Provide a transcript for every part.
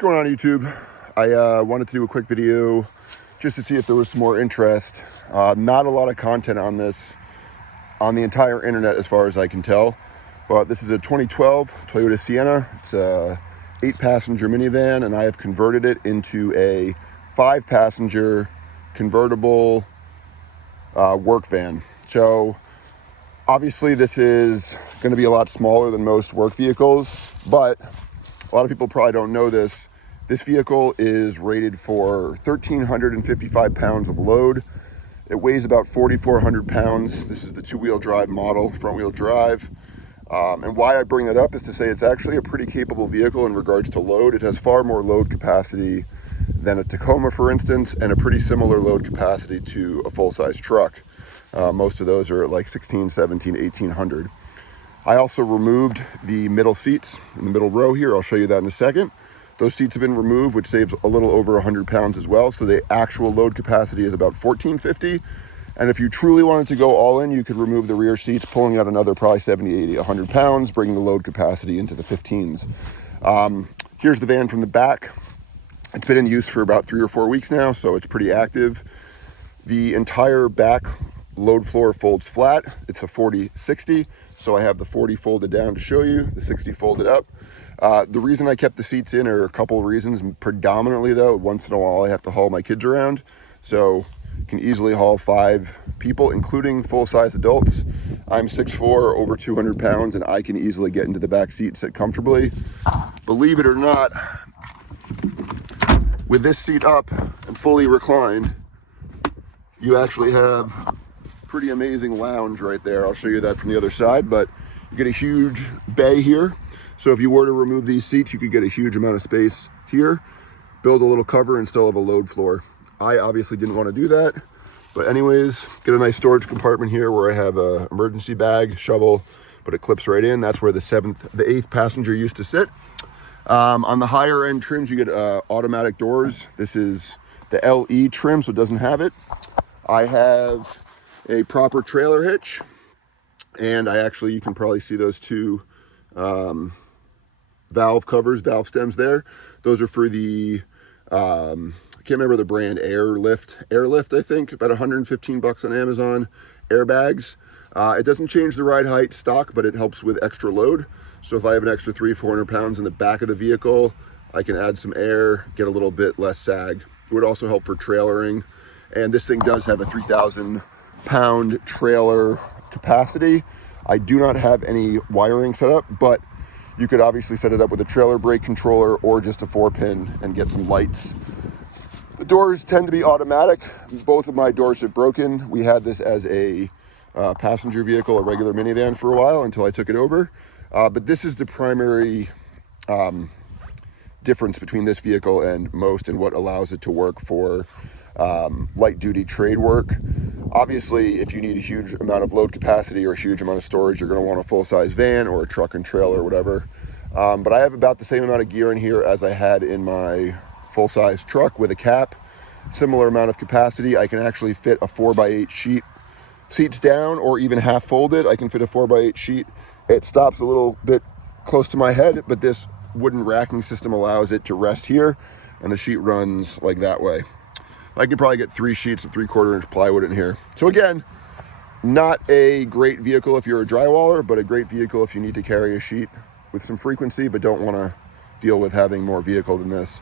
going on YouTube? I wanted to do a quick video just to see if there was some more interest. Not a lot of content on this on the entire internet as far as I can tell, but this is a 2012 Toyota Sienna. It's a 8-passenger minivan, and I have converted it into a 5-passenger convertible work van. So obviously this is going to be a lot smaller than most work vehicles, but a lot of people probably don't know this. This vehicle is rated for 1,355 pounds of load. It weighs about 4,400 pounds. This is the 2-wheel drive model, front-wheel drive. And why I bring that up is to say it's actually a pretty capable vehicle in regards to load. It has far more load capacity than a Tacoma, for instance, and a pretty similar load capacity to a full-size truck. Most of those are at like 16, 17, 1,800. I also removed the middle seats in the middle row here. I'll show you that in a second. Those seats have been removed, which saves a little over 100 pounds as well. So the actual load capacity is about 1,450. And if you truly wanted to go all in, you could remove the rear seats, pulling out another probably 70, 80, 100 pounds, bringing the load capacity into the 15s. Here's the van from the back. It's been in use for about 3 or 4 weeks now, so it's pretty active. The entire back load floor folds flat. It's a 40-60, so I have the 40 folded down to show you, the 60 folded up. The reason I kept the seats in are a couple of reasons. Predominantly though, once in a while I have to haul my kids around, so can easily haul 5 people, including full-size adults. I'm 6'4", over 200 pounds, and I can easily get into the back seat, sit comfortably. Believe it or not, with this seat up and fully reclined, you actually have pretty amazing lounge right there. I'll show you that from the other side, but you get a huge bay here. So if you were to remove these seats, you could get a huge amount of space here, build a little cover, and still have a load floor. I obviously didn't want to do that, but anyways, get a nice storage compartment here where I have a emergency bag, shovel, but it clips right in. That's where the 8th passenger used to sit. On the higher end trims, you get automatic doors. This is the LE trim, so it doesn't have it. I have a proper trailer hitch, and you can probably see those 2 valve covers, valve stems there. Those are for the I can't remember the brand, Airlift, I think, about 115 bucks on Amazon. Airbags. It doesn't change the ride height stock, but it helps with extra load. So if I have an extra 300-400 pounds in the back of the vehicle, I can add some air, get a little bit less sag. It would also help for trailering. And this thing does have a 3,000 pound trailer capacity. I do not have any wiring set up, but you could obviously set it up with a trailer brake controller or just a 4-pin and get some lights. The doors tend to be automatic. Both of my doors have broken. We had this as a passenger vehicle, a regular minivan, for a while until I took it over. But this is the primary difference between this vehicle and most, and what allows it to work for light duty trade work. Obviously, if you need a huge amount of load capacity or a huge amount of storage, you're going to want a full-size van or a truck and trailer or whatever. But I have about the same amount of gear in here as I had in my full-size truck with a cap. Similar amount of capacity. I can actually fit a 4x8 sheet. Seats down or even half folded, I can fit a 4x8 sheet. It stops a little bit close to my head, but this wooden racking system allows it to rest here, and the sheet runs like that way. I can probably get 3 sheets of 3/4 inch plywood in here. So again, not a great vehicle if you're a drywaller, but a great vehicle if you need to carry a sheet with some frequency, but don't want to deal with having more vehicle than this.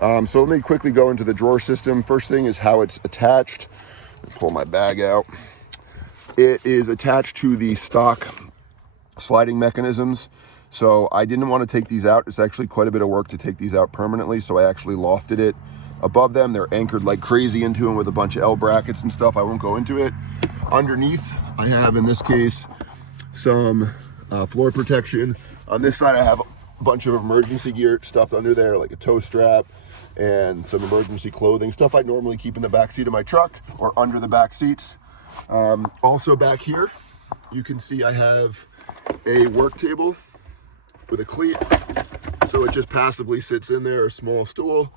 So let me quickly go into the drawer system. First thing is how it's attached. Pull my bag out. It is attached to the stock sliding mechanisms. So I didn't want to take these out. It's actually quite a bit of work to take these out permanently. So I actually lofted it above them. They're anchored like crazy into them with a bunch of L brackets and stuff. I won't go into it. Underneath, I have, in this case, some floor protection. On this side, I have a bunch of emergency gear stuffed under there, like a tow strap and some emergency clothing, stuff I normally keep in the back seat of my truck or under the back seats. Also back here, you can see I have a work table with a cleat, so it just passively sits in there, a small stool.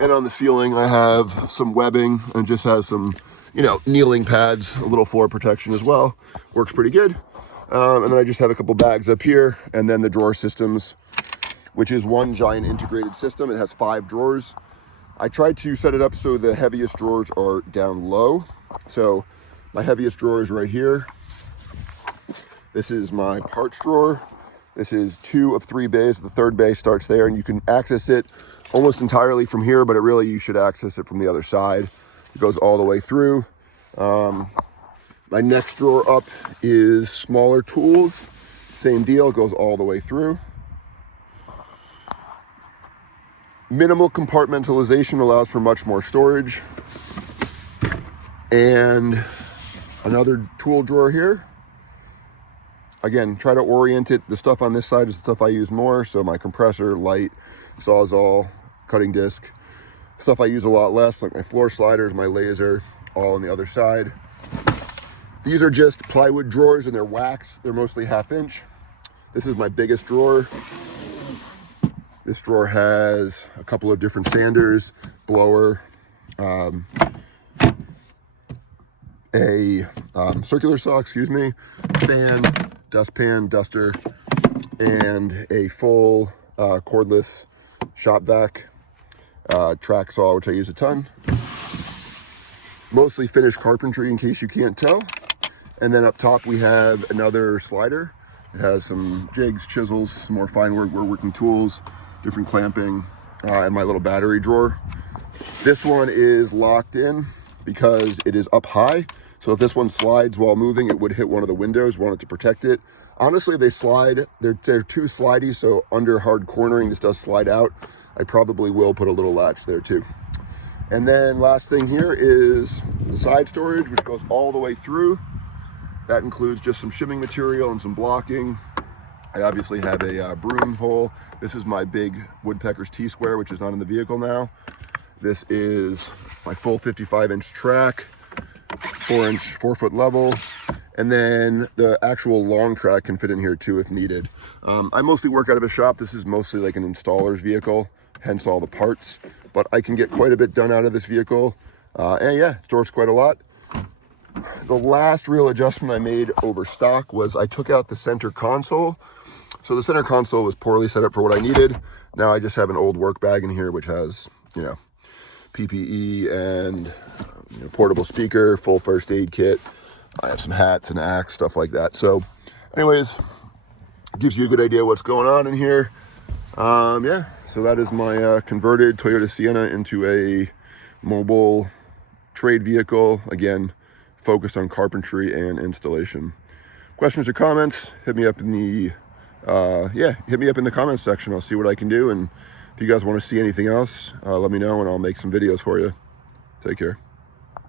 And on the ceiling, I have some webbing and just has some, kneeling pads, a little floor protection as well. Works pretty good. And then I just have a couple bags up here, and then the drawer systems which is one giant integrated system. It has 5 drawers. I tried to set it up so the heaviest drawers are down low. So my heaviest drawer is right here. This is my parts drawer. This is 2 of 3 bays. The 3rd bay starts there, and you can access it almost entirely from here, but you should access it from the other side. It goes all the way through. My next drawer up is smaller tools. Same deal, goes all the way through. Minimal compartmentalization allows for much more storage. And another tool drawer here. Again, try to orient it. The stuff on this side is the stuff I use more. So my compressor, light, Sawzall, cutting disc. Stuff I use a lot less, like my floor sliders, my laser, all on the other side. These are just plywood drawers and they're wax. They're mostly 1/2 inch. This is my biggest drawer. This drawer has a couple of different sanders, blower, a circular saw, fan, dustpan, duster, and a full cordless shop vac, track saw, which I use a ton. Mostly finished carpentry in case you can't tell. And then up top we have another slider. It has some jigs, chisels, some more fine woodworking tools, different clamping, and my little battery drawer. This one is locked in because it is up high. So if this one slides while moving, it would hit one of the windows, wanted to protect it. Honestly, they slide, they're too slidey, so under hard cornering, this does slide out. I probably will put a little latch there too. And then last thing here is the side storage, which goes all the way through. That includes just some shimming material and some blocking. I obviously have a broom hole. This is my big Woodpecker's T-square, which is not in the vehicle now. This is my full 55-inch track, 4-foot level. And then the actual long track can fit in here too if needed. I mostly work out of a shop. This is mostly like an installer's vehicle, hence all the parts. But I can get quite a bit done out of this vehicle. And yeah, it stores quite a lot. The last real adjustment I made over stock was I took out the center console. So the center console was poorly set up for what I needed. Now I just have an old work bag in here, which has, PPE and portable speaker, full first aid kit. I have some hats and axe, stuff like that. So anyways, gives you a good idea what's going on in here. Yeah, so that is my converted Toyota Sienna into a mobile trade vehicle. Again, focused on carpentry and installation. Questions or comments, hit me up in the comments section. I'll see what I can do, and if you guys want to see anything else, let me know and I'll make some videos for you. Take care.